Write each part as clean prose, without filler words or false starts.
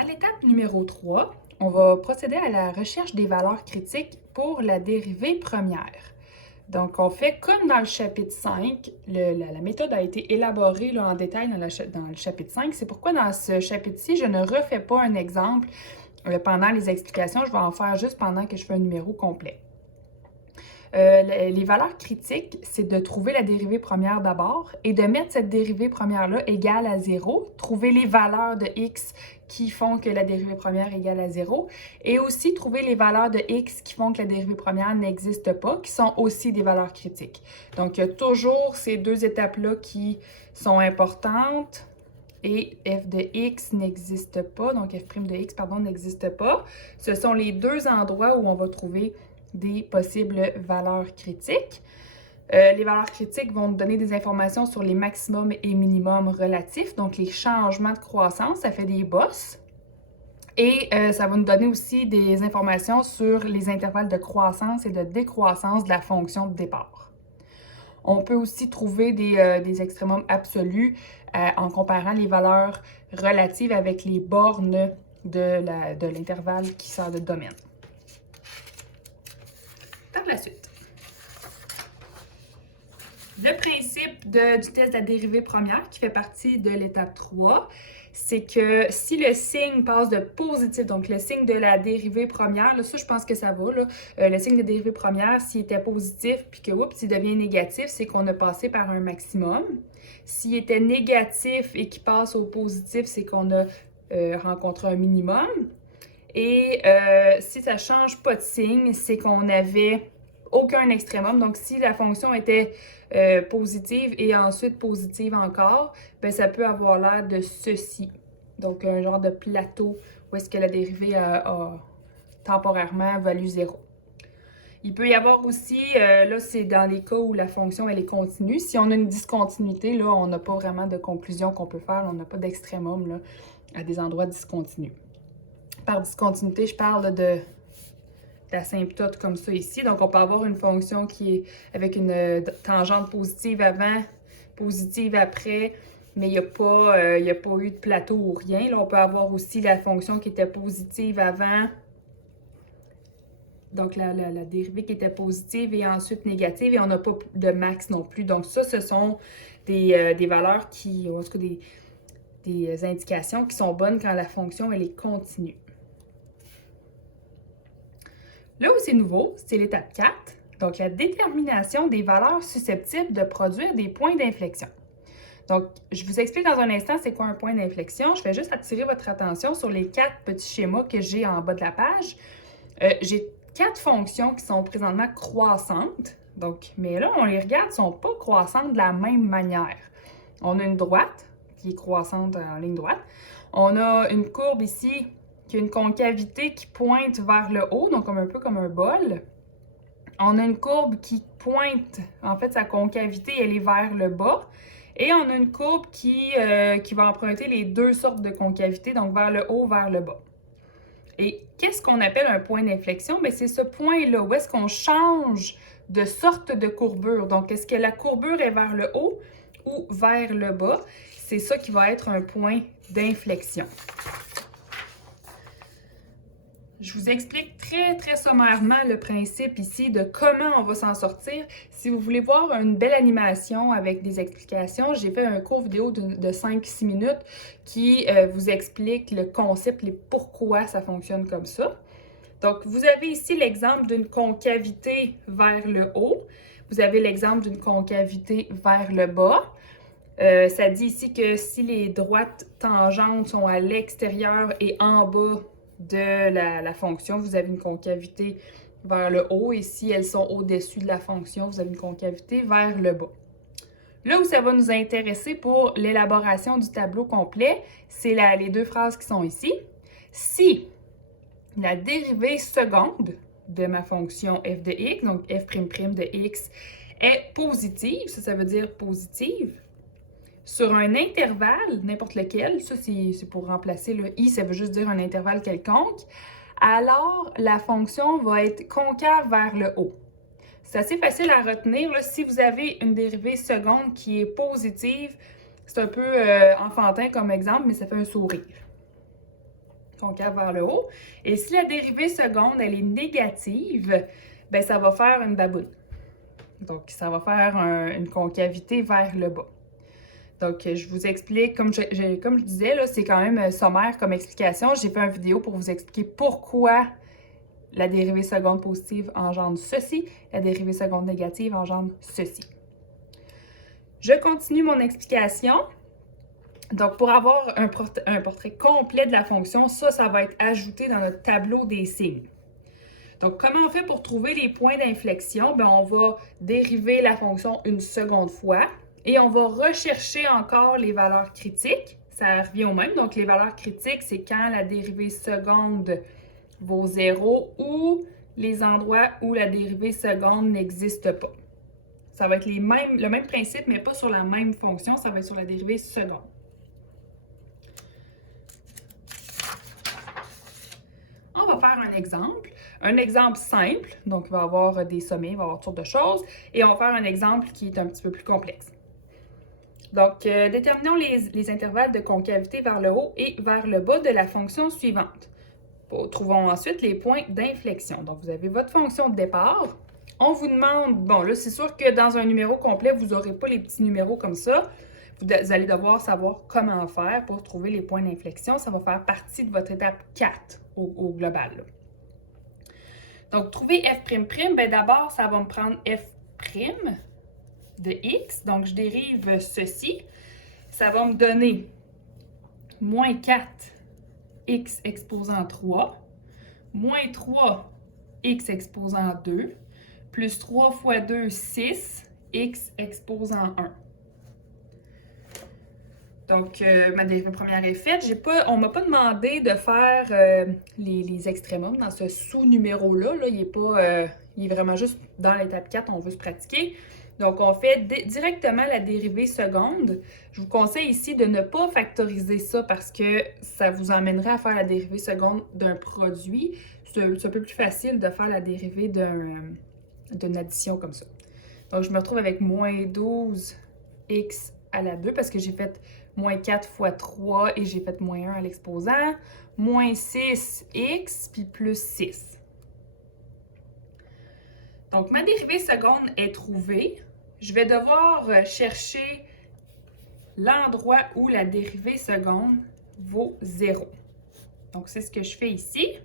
À l'étape numéro 3, on va procéder à la recherche des valeurs critiques pour la dérivée première. Donc, on fait comme dans le chapitre 5, la méthode a été élaborée en détail dans le chapitre 5. C'est pourquoi dans ce chapitre-ci, je ne refais pas un exemple pendant les explications. Je vais en faire juste pendant que je fais un numéro complet. Les valeurs critiques, c'est de trouver la dérivée première d'abord et de mettre cette dérivée première-là égale à 0, trouver les valeurs de x qui font que la dérivée première est égale à 0, et aussi trouver les valeurs de x qui font que la dérivée première n'existe pas, qui sont aussi des valeurs critiques. Donc, il y a toujours ces deux étapes-là qui sont importantes. Et f de x n'existe pas, donc f' de x, pardon, n'existe pas. Ce sont les deux endroits où on va trouver des possibles valeurs critiques. Les valeurs critiques vont nous donner des informations sur les maximums et minimums relatifs, donc les changements de croissance, ça fait des bosses. Et ça va nous donner aussi des informations sur les intervalles de croissance et de décroissance de la fonction de départ. On peut aussi trouver des extrémums absolus en comparant les valeurs relatives avec les bornes de l'intervalle qui sort de domaine. Par la suite. Le principe du test de la dérivée première, qui fait partie de l'étape 3, c'est que si le signe passe de positif, donc le signe de la dérivée première, là, ça je pense que ça va, là, le signe de dérivée première, s'il était positif puis que, oups, il devient négatif, c'est qu'on a passé par un maximum. S'il était négatif et qu'il passe au positif, c'est qu'on a rencontré un minimum. Et si ça ne change pas de signe, c'est qu'on n'avait aucun extrémum. Donc, si la fonction était positive et ensuite positive encore, bien, ça peut avoir l'air de ceci. Donc, un genre de plateau où est-ce que la dérivée a temporairement valu 0. Il peut y avoir aussi, là, c'est dans les cas où la fonction, elle est continue. Si on a une discontinuité, là, on n'a pas vraiment de conclusion qu'on peut faire. On n'a pas d'extrémum là, à des endroits discontinus. Par discontinuité, je parle de l'asymptote comme ça ici. Donc, on peut avoir une fonction qui est avec une tangente positive avant, positive après, mais il n'y a pas eu de plateau ou rien. Là, on peut avoir aussi la fonction qui était positive avant, donc la dérivée qui était positive et ensuite négative, et on n'a pas de max non plus. Donc, ça, ce sont des valeurs qui, en tout cas des indications qui sont bonnes quand la fonction, elle est continue. Là où c'est nouveau, c'est l'étape 4, donc la détermination des valeurs susceptibles de produire des points d'inflexion. Donc, je vous explique dans un instant c'est quoi un point d'inflexion. Je vais juste attirer votre attention sur les 4 petits schémas que j'ai en bas de la page. J'ai 4 fonctions qui sont présentement croissantes, donc, mais là, on les regarde, elles ne sont pas croissantes de la même manière. On a une droite qui est croissante en ligne droite. On a une courbe ici qui a une concavité qui pointe vers le haut, donc un peu comme un bol. On a une courbe qui pointe, en fait, sa concavité, elle est vers le bas. Et on a une courbe qui va emprunter les deux sortes de concavités, donc vers le haut, vers le bas. Et qu'est-ce qu'on appelle un point d'inflexion? Bien, c'est ce point-là, où est-ce qu'on change de sorte de courbure. Donc, est-ce que la courbure est vers le haut ou vers le bas? C'est ça qui va être un point d'inflexion. Je vous explique très sommairement le principe ici de comment on va s'en sortir. Si vous voulez voir une belle animation avec des explications, j'ai fait un court vidéo de 5-6 minutes qui vous explique le concept, les pourquoi ça fonctionne comme ça. Donc, vous avez ici l'exemple d'une concavité vers le haut. Vous avez l'exemple d'une concavité vers le bas. Ça dit ici que si les droites tangentes sont à l'extérieur et en bas de la fonction, vous avez une concavité vers le haut, et si elles sont au-dessus de la fonction, vous avez une concavité vers le bas. Là où ça va nous intéresser pour l'élaboration du tableau complet, c'est les deux phrases qui sont ici. Si la dérivée seconde de ma fonction f de x, donc f' de x, est positive, ça veut dire positive, sur un intervalle, n'importe lequel, ça c'est pour remplacer le i, ça veut juste dire un intervalle quelconque, alors la fonction va être concave vers le haut. C'est assez facile à retenir. Là, si vous avez une dérivée seconde qui est positive, c'est un peu enfantin comme exemple, mais ça fait un sourire. concave vers le haut. Et si la dérivée seconde, elle est négative, bien, ça va faire une baboune. Donc, ça va faire une concavité vers le bas. Donc, je vous explique, comme je disais, là, c'est quand même sommaire comme explication. J'ai fait une vidéo pour vous expliquer pourquoi la dérivée seconde positive engendre ceci, la dérivée seconde négative engendre ceci. Je continue mon explication. Donc, pour avoir un portrait complet de la fonction, ça va être ajouté dans notre tableau des signes. Donc, comment on fait pour trouver les points d'inflexion? Bien, on va dériver la fonction une seconde fois et on va rechercher encore les valeurs critiques. Ça revient au même. Donc, les valeurs critiques, c'est quand la dérivée seconde vaut 0 ou les endroits où la dérivée seconde n'existe pas. Ça va être le même principe, mais pas sur la même fonction. Ça va être sur la dérivée seconde. On va faire un exemple. Un exemple simple, donc il va y avoir des sommets, il va y avoir toutes sortes de choses, et on va faire un exemple qui est un petit peu plus complexe. Donc, déterminons les intervalles de concavité vers le haut et vers le bas de la fonction suivante. Trouvons ensuite les points d'inflexion. Donc, vous avez votre fonction de départ. On vous demande, bon là, c'est sûr que dans un numéro complet, vous n'aurez pas les petits numéros comme ça. Vous allez devoir savoir comment faire pour trouver les points d'inflexion. Ça va faire partie de votre étape 4 au global, là. Donc, trouver f'', bien d'abord, ça va me prendre f' de x. Donc, je dérive ceci. Ça va me donner moins 4 x exposant 3, moins 3 x exposant 2, plus 3 fois 2, 6, x exposant 1. Donc, ma dérivée première est faite. On ne m'a pas demandé de faire les extrémums dans ce sous-numéro-là. Là, il est vraiment juste dans l'étape 4, on veut se pratiquer. Donc, on fait directement la dérivée seconde. Je vous conseille ici de ne pas factoriser ça parce que ça vous emmènerait à faire la dérivée seconde d'un produit. C'est un peu plus facile de faire la dérivée d'une addition comme ça. Donc, je me retrouve avec moins 12x à la 2 parce que j'ai fait moins 4 fois 3 et j'ai fait moins 1 à l'exposant, moins 6x, puis plus 6. Donc, ma dérivée seconde est trouvée. Je vais devoir chercher l'endroit où la dérivée seconde vaut 0. Donc, c'est ce que je fais ici.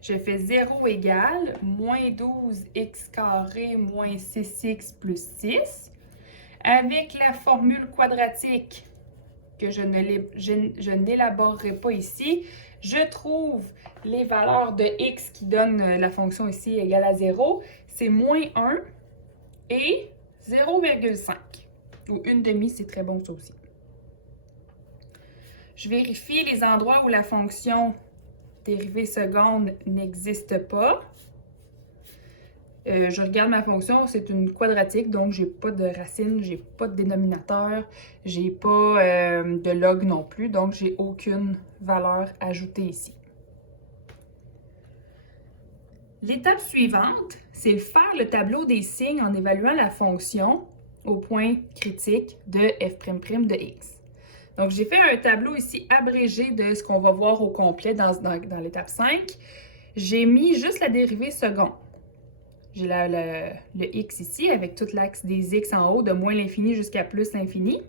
Je fais 0 égale moins 12x carré moins 6x plus 6. Avec la formule quadratique que je n'élaborerai pas ici, je trouve les valeurs de x qui donnent la fonction ici égale à 0. C'est moins 1 et 0,5. Ou 1/2, c'est très bon ça aussi. Je vérifie les endroits où la fonction dérivée seconde n'existe pas. Je regarde ma fonction, c'est une quadratique, donc j'ai pas de racine, j'ai pas de dénominateur, j'ai pas de log non plus, donc j'ai aucune valeur ajoutée ici. L'étape suivante, c'est faire le tableau des signes en évaluant la fonction au point critique de f'' de x. Donc, j'ai fait un tableau ici abrégé de ce qu'on va voir au complet dans l'étape 5. J'ai mis juste la dérivée seconde. J'ai le x ici avec tout l'axe des x en haut de moins l'infini jusqu'à plus l'infini.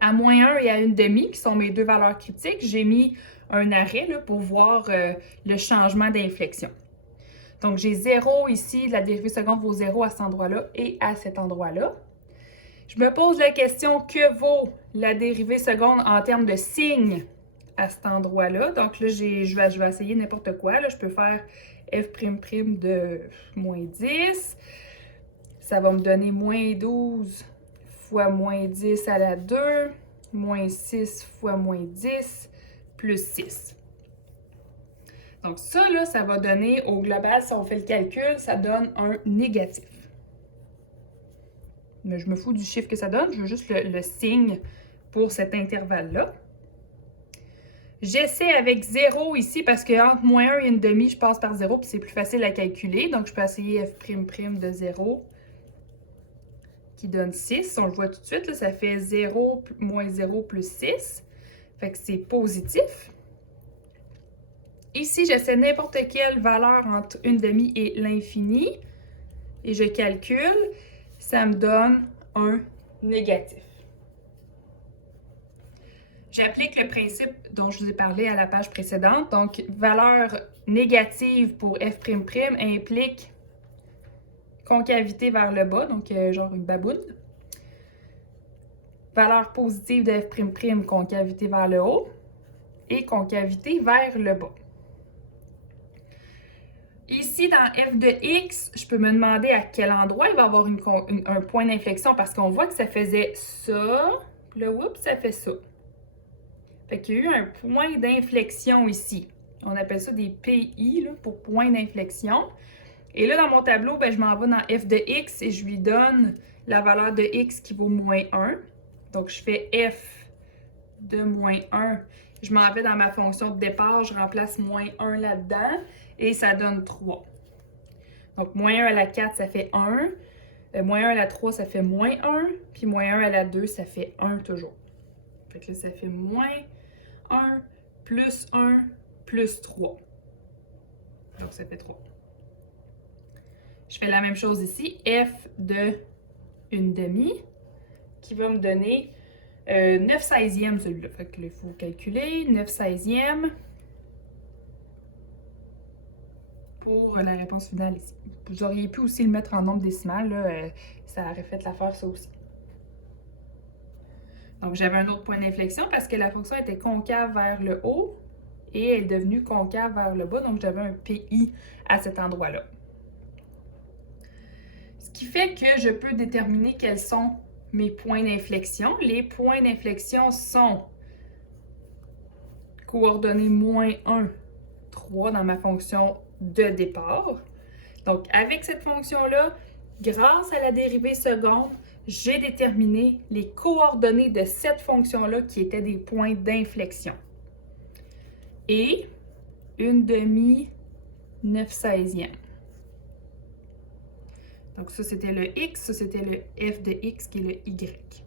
À moins 1 et à 1/2, qui sont mes deux valeurs critiques, j'ai mis un arrêt là, pour voir le changement d'inflexion. Donc, j'ai 0 ici, la dérivée seconde vaut 0 à cet endroit-là et à cet endroit-là. Je me pose la question, que vaut la dérivée seconde en termes de signe à cet endroit-là? Donc là, je vais essayer n'importe quoi. Là, je peux faire f'' de moins 10. Ça va me donner moins 12 fois moins 10 à la 2, moins 6 fois moins 10, plus 6. Donc ça, là, ça va donner, au global, si on fait le calcul, ça donne un négatif. Mais je me fous du chiffre que ça donne, je veux juste le signe pour cet intervalle-là. J'essaie avec 0 ici parce qu'entre moins 1 et 1/2, je passe par 0 puis c'est plus facile à calculer. Donc, je peux essayer f'' de 0 qui donne 6. On le voit tout de suite, là, ça fait 0 moins 0 plus 6. Fait que c'est positif. Ici, j'essaie n'importe quelle valeur entre 1/2 et l'infini. Et je calcule, ça me donne un négatif. J'applique le principe dont je vous ai parlé à la page précédente. Donc, valeur négative pour f' implique concavité vers le bas, donc genre une baboune. Valeur positive de f', concavité vers le haut. Et concavité vers le bas. Ici, dans f de x, je peux me demander à quel endroit il va y avoir un point d'inflexion parce qu'on voit que ça faisait ça, puis là, oups, ça fait ça. Fait qu'il y a eu un point d'inflexion ici. On appelle ça des PI là, pour point d'inflexion. Et là, dans mon tableau, ben, je m'en vais dans f de x et je lui donne la valeur de x qui vaut moins 1. Donc, je fais f de moins 1. Je m'en vais dans ma fonction de départ, je remplace moins 1 là-dedans et ça donne 3. Donc, moins 1 à la 4, ça fait 1. Moins 1 à la 3, ça fait moins 1. Puis moins 1 à la 2, ça fait 1 toujours. Fait que là, ça fait moins 1 plus 1 plus 3. Donc, ça fait 3. Je fais la même chose ici. F de 1/2 qui va me donner 9/16e celui-là. Fait que là, il faut calculer 9/16e pour la réponse finale ici. Vous auriez pu aussi le mettre en nombre décimal, là, ça aurait fait l'affaire ça aussi. Donc j'avais un autre point d'inflexion parce que la fonction était concave vers le haut et elle est devenue concave vers le bas, donc j'avais un PI à cet endroit-là. Ce qui fait que je peux déterminer quels sont mes points d'inflexion. Les points d'inflexion sont coordonnées moins 1, 3 dans ma fonction de départ. Donc, avec cette fonction-là, grâce à la dérivée seconde, j'ai déterminé les coordonnées de cette fonction-là qui étaient des points d'inflexion. Et 1/2 9/16e. Donc ça, c'était le x, ça, c'était le f de x qui est le y.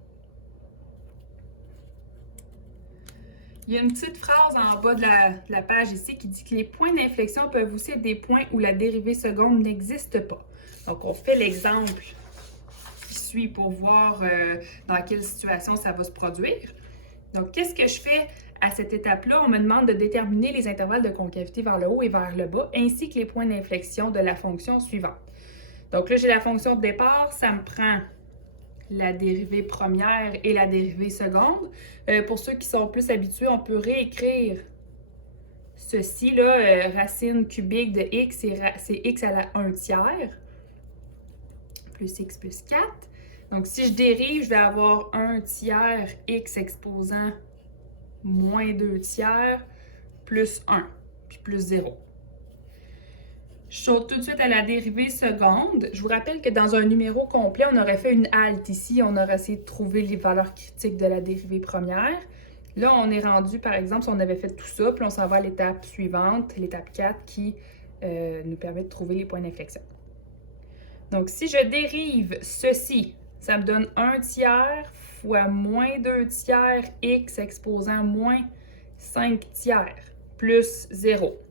Il y a une petite phrase en bas de la page ici qui dit que les points d'inflexion peuvent aussi être des points où la dérivée seconde n'existe pas. Donc, on fait l'exemple qui suit pour voir dans quelle situation ça va se produire. Donc, qu'est-ce que je fais à cette étape-là? On me demande de déterminer les intervalles de concavité vers le haut et vers le bas, ainsi que les points d'inflexion de la fonction suivante. Donc là, j'ai la fonction de départ, ça me prend la dérivée première et la dérivée seconde. Pour ceux qui sont plus habitués, on peut réécrire ceci, là, racine cubique de x, c'est x à la 1/3, plus x plus 4. Donc, si je dérive, je vais avoir 1/3 x exposant moins 2/3 plus 1, puis plus 0. Je saute tout de suite à la dérivée seconde. Je vous rappelle que dans un numéro complet, on aurait fait une halte ici. On aurait essayé de trouver les valeurs critiques de la dérivée première. Là, on est rendu, par exemple, si on avait fait tout ça, puis on s'en va à l'étape suivante, l'étape 4, qui nous permet de trouver les points d'inflexion. Donc, si je dérive ceci, ça me donne 1/3 fois moins 2/3 x exposant moins 5/3 plus 0.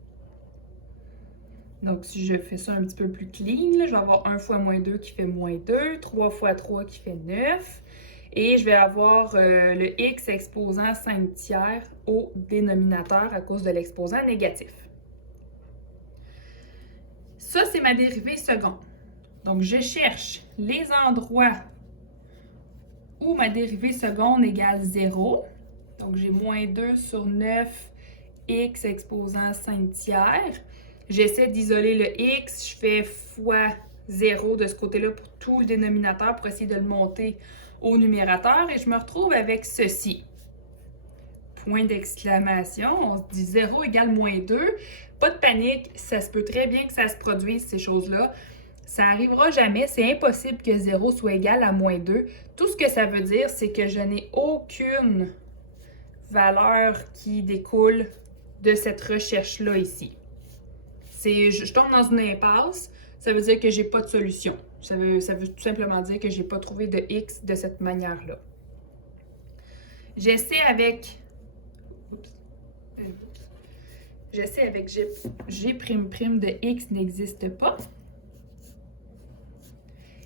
Donc, si je fais ça un petit peu plus clean, là, je vais avoir 1 fois moins 2 qui fait moins 2, 3 fois 3 qui fait 9. Et je vais avoir le x exposant 5/3 au dénominateur à cause de l'exposant négatif. Ça, c'est ma dérivée seconde. Donc, je cherche les endroits où ma dérivée seconde égale 0. Donc, j'ai moins 2 sur 9 x exposant 5/3. J'essaie d'isoler le x, je fais fois 0 de ce côté-là pour tout le dénominateur pour essayer de le monter au numérateur et je me retrouve avec ceci. Point d'exclamation, on se dit 0 égale moins 2. Pas de panique, ça se peut très bien que ça se produise, ces choses-là. Ça n'arrivera jamais, c'est impossible que 0 soit égal à moins 2. Tout ce que ça veut dire, c'est que je n'ai aucune valeur qui découle de cette recherche-là ici. Je tombe dans une impasse, ça veut dire que j'ai pas de solution. Ça veut tout simplement dire que j'ai pas trouvé de x de cette manière-là. J'essaie avec j'essaie avec g'' de x n'existe pas.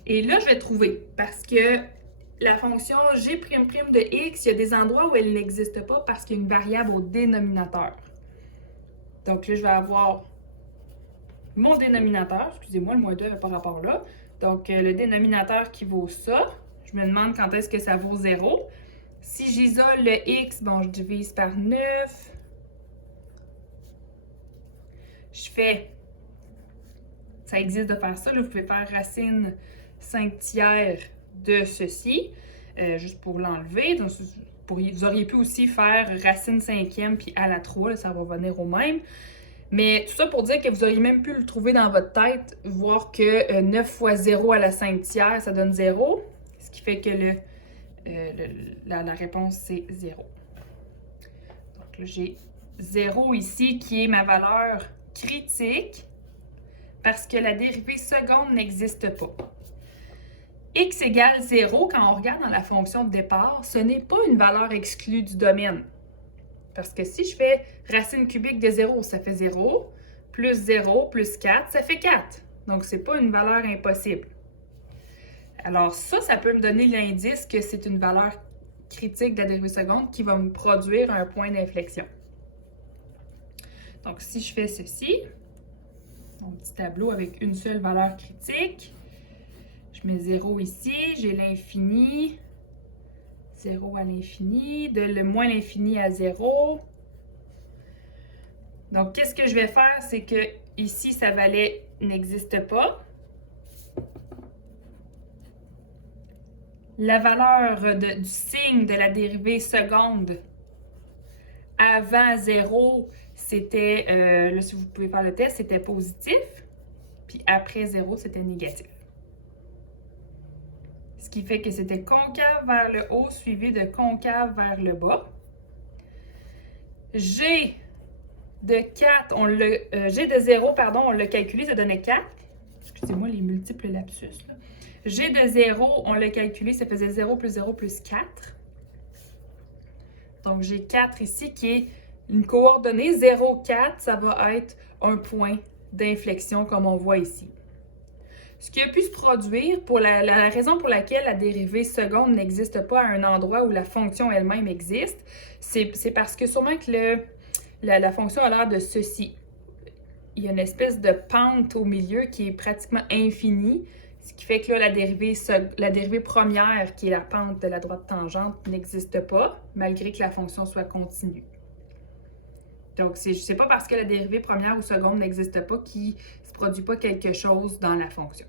Et là, je vais trouver, parce que la fonction g'' de x, il y a des endroits où elle n'existe pas parce qu'il y a une variable au dénominateur. Donc là, je vais avoir mon dénominateur, excusez-moi, le moins 2 n'avait pas rapport là. Donc, le dénominateur qui vaut ça, je me demande quand est-ce que ça vaut 0. Si j'isole le x, bon, je divise par 9. Je fais, ça existe de faire ça, là, vous pouvez faire racine 5 tiers de ceci, juste pour l'enlever. Donc, vous auriez pu aussi faire racine 5e puis à la 3, là, ça va venir au même. Mais tout ça pour dire que vous auriez même pu le trouver dans votre tête, voir que 9 fois 0 à la 5 tiers, ça donne 0. Ce qui fait que la réponse, c'est 0. Donc là, j'ai 0 ici qui est ma valeur critique parce que la dérivée seconde n'existe pas. X égale 0, quand on regarde dans la fonction de départ, ce n'est pas une valeur exclue du domaine. Parce que si je fais racine cubique de 0, ça fait 0, plus 0, plus 4, ça fait 4. Donc, ce n'est pas une valeur impossible. Alors ça peut me donner l'indice que c'est une valeur critique de la dérivée seconde qui va me produire un point d'inflexion. Donc, si je fais ceci, mon petit tableau avec une seule valeur critique, je mets 0 ici, j'ai l'infini, 0 à l'infini, de le moins l'infini à 0. Donc, qu'est-ce que je vais faire? C'est que ici, ça valait n'existe pas. La valeur du signe de la dérivée seconde avant 0, c'était, là, si vous pouvez faire le test, c'était positif. Puis après 0, c'était négatif. Ce qui fait que c'était concave vers le haut suivi de concave vers le bas. G de 4, G de 0, pardon, on l'a calculé, ça donnait 4. Excusez-moi les multiples lapsus. Là. G de 0, on l'a calculé, ça faisait 0 plus 4. Donc, j'ai 4 ici qui est une coordonnée. 0, 4, ça va être un point d'inflexion comme on voit ici. Ce qui a pu se produire, pour la raison pour laquelle la dérivée seconde n'existe pas à un endroit où la fonction elle-même existe, c'est parce que sûrement que la fonction a l'air de ceci. Il y a une espèce de pente au milieu qui est pratiquement infinie, ce qui fait que là, la dérivée première, qui est la pente de la droite tangente, n'existe pas, malgré que la fonction soit continue. Donc, c'est pas parce que la dérivée première ou seconde n'existe pas qu'il ne se produit pas quelque chose dans la fonction.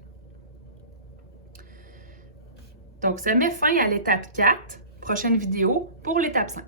Donc, ça met fin à l'étape 4. Prochaine vidéo pour l'étape 5.